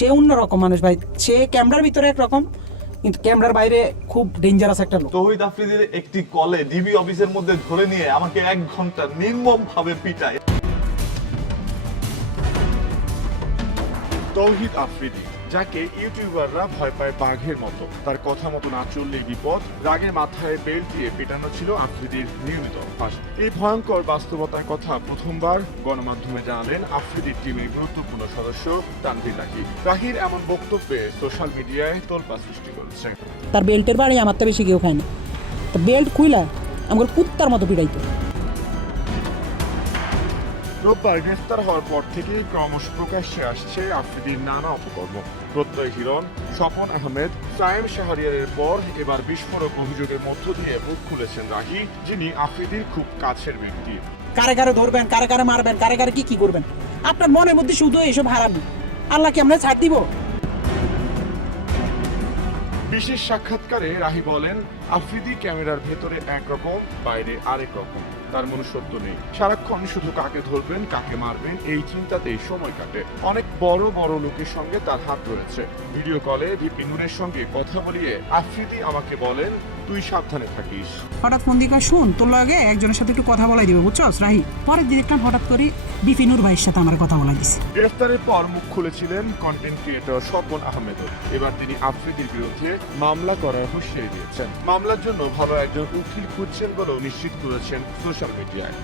সে অন্যরকম মানুষ ভাই, সে ক্যামেরার ভিতরে একরকম, কিন্তু ক্যামেরার বাইরে খুব ডেঞ্জারাস একটা লোক। তৌহিদ আফ্রিদির একটি কলে ডিবি অফিসের মধ্যে ধরে নিয়ে আমাকে 1 ঘন্টা নির্মম ভাবে পিটায়। তৌহিদ আফ্রিদি, যাকে ইউটিউবাররা ভয় পায় বাঘের মতো, তার কথা মতো না চললেই বিপদ। রাগের মাথায় বেল্ট দিয়ে পেটানো ছিল আফ্রিদির নিয়মিত অভ্যাস। এই ভয়ঙ্কর বাস্তবতার কথা প্রথমবার গণমাধ্যমে জানালেন আফ্রিদির টিমের গুরুত্বপূর্ণ সদস্য তানভীর রাহি। রাহির এমন বক্তব্যে সোশ্যাল মিডিয়ায় তোলপাড় সৃষ্টি করেছে। তার বেল্টের বাড়ি আমার তো বেশি কেউ খায়নি, তো বেল্ট খুইলা আমার কুত্তার মতো পিটাইতো। রোববার গ্রেফতার হওয়ার পর থেকে ক্রমশ প্রকাশ্যে আসছে আফ্রিদির নানা অপকর্ম। প্রত্যয় হিরণ, স্বপন আহমেদ, সায়েম শাহরিয়ারের পর এবার বিস্ফোরক অভিযোগের মধ্য দিয়ে মুখ খুলেছেন রাহি, যিনি আফ্রিদির খুব কাছের ব্যক্তি। কারে কারে ধরবেন, কারে কারে মারবেন, কারে কারে কি করবেন, আপনার মনের মধ্যে শুধু এইসব হারাবি, আল্লাহ কি আমরা ছাড় দিব? বিশেষ সাক্ষাৎকারে রাহি বলেন, আফ্রিদি ক্যামেরার ভেতরে একরকম, বাইরে আরেক রকম। তার মনুষ্যত্ব নেই। সারাক্ষণ শুধু কাকে ধরবেন, কাকে মারবেন এই চিন্তাতেই সময় কাটে। অনেক বড় বড় লোকের সঙ্গে তার হাত রয়েছে। ভিডিও কলে ভিপি নূরের সঙ্গে কথা বলিয়ে আফ্রিদি আমাকে বলেন, তুই সাবধানে থাকিস। হঠাৎ ফোন দিয়ে কয়, শোন তোর লগে একজনের সাথে একটু কথা বলাই দিবে, বুঝছস রাহি? পরের দিন দেখলাম হঠাৎ করে বিপিনুর ভাইয়ের সাথে আমার কথা বলাই দিছে। গ্রেফতারের পর মুখ খুলেছিলেন কন্টেন্ট ক্রিয়েটর স্বপন আহমেদও। এবার তিনি আফ্রিদির বিরুদ্ধে মামলা করার হুঁশিয়ারি দিয়েছেন। মামলার জন্য ভালো একজন উকিল খুঁজছেন বলেও নিশ্চিত করেছেন সোশ্যাল মিডিয়ায়।